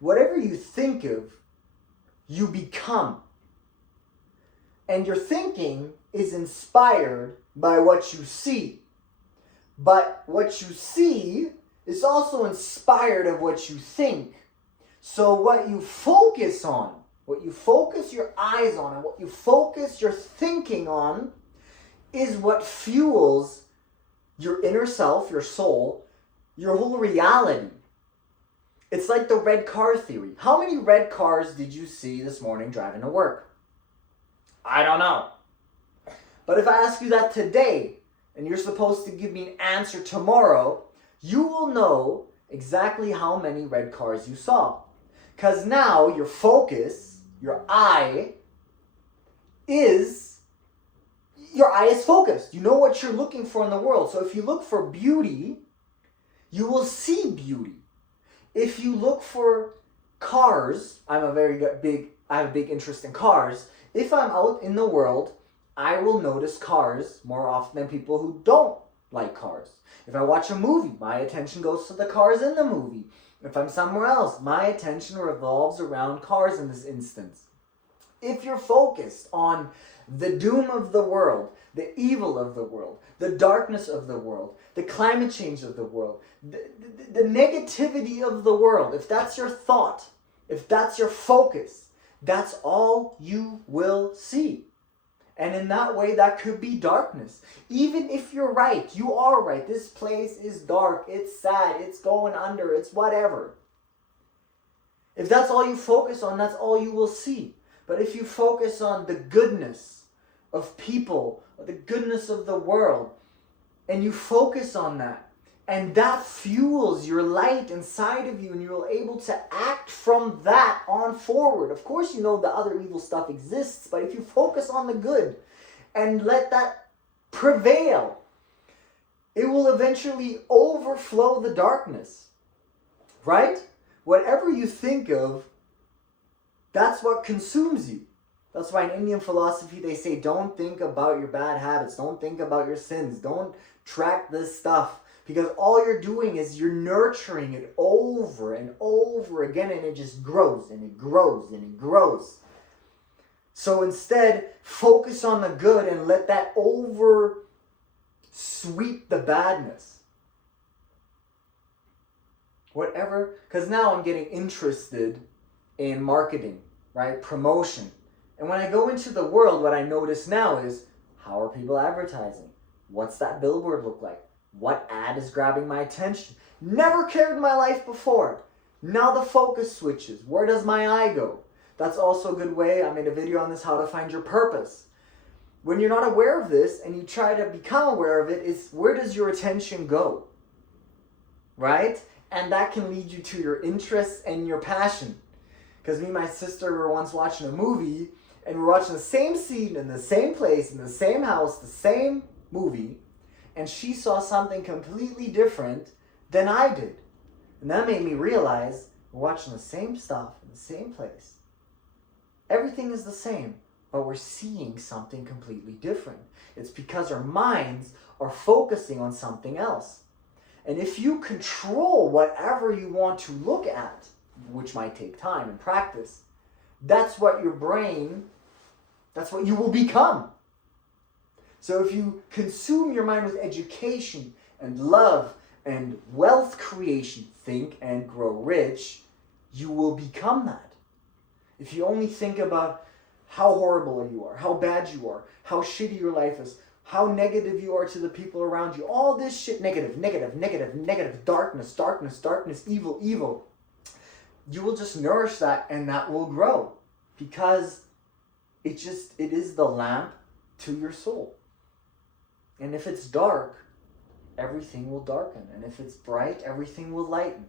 Whatever you think of, you become. And your thinking is inspired by what you see. But what you see is also inspired of what you think. So what you focus on, what you focus your eyes on, and what you focus your thinking on is what fuels your inner self, your soul, your whole reality. It's like the red car theory. How many red cars did you see this morning driving to work? I don't know. But if I ask you that today, and you're supposed to give me an answer tomorrow, you will know exactly how many red cars you saw. Because now your focus, your eye is focused. You know what you're looking for in the world. So if you look for beauty, you will see beauty. If you look for cars, I have a big interest in cars. If I'm out in the world, I will notice cars more often than people who don't like cars. If I watch a movie, my attention goes to the cars in the movie. If I'm somewhere else, my attention revolves around cars in this instance. If you're focused on the doom of the world, the evil of the world, the darkness of the world, the climate change of the world, the negativity of the world, if that's your thought, if that's your focus, that's all you will see. And in that way, that could be darkness. Even if you're right, you are right. This place is dark, it's sad, it's going under, it's whatever. If that's all you focus on, that's all you will see. But if you focus on the goodness of people, the goodness of the world, and you focus on that, and that fuels your light inside of you, and you're able to act from that on forward. Of course, you know the other evil stuff exists, but if you focus on the good and let that prevail, it will eventually overflow the darkness, right? Whatever you think of, that's what consumes you. That's why in Indian philosophy they say, don't think about your bad habits, don't think about your sins, don't track this stuff. Because all you're doing is you're nurturing it over and over again, and it just grows and it grows and it grows. So instead, focus on the good and let that over sweep the badness. Whatever, because now I'm getting interested in marketing, right? Promotion. And when I go into the world, what I notice now is, how are people advertising? What's that billboard look like? What ad is grabbing my attention? Never cared in my life before. Now the focus switches. Where does my eye go? That's also a good way. I made a video on this, how to find your purpose. When you're not aware of this and you try to become aware of it, is where does your attention go? Right? And that can lead you to your interests and your passion. Because me and my sister were once watching a movie, and we're watching the same scene in the same place, in the same house, the same movie, and she saw something completely different than I did. And that made me realize we're watching the same stuff in the same place. Everything is the same, but we're seeing something completely different. It's because our minds are focusing on something else. And if you control whatever you want to look at, which might take time and practice, that's what your brain, that's what you will become. So if you consume your mind with education and love and wealth creation, think and grow rich, you will become that. If you only think about how horrible you are, how bad you are, how shitty your life is, how negative you are to the people around you, all this shit, negative, darkness, evil, you will just nourish that, and that will grow, because it is the lamp to your soul. And if it's dark, everything will darken. And if it's bright, everything will lighten.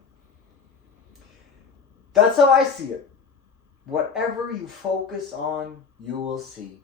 That's how I see it. Whatever you focus on, you will see.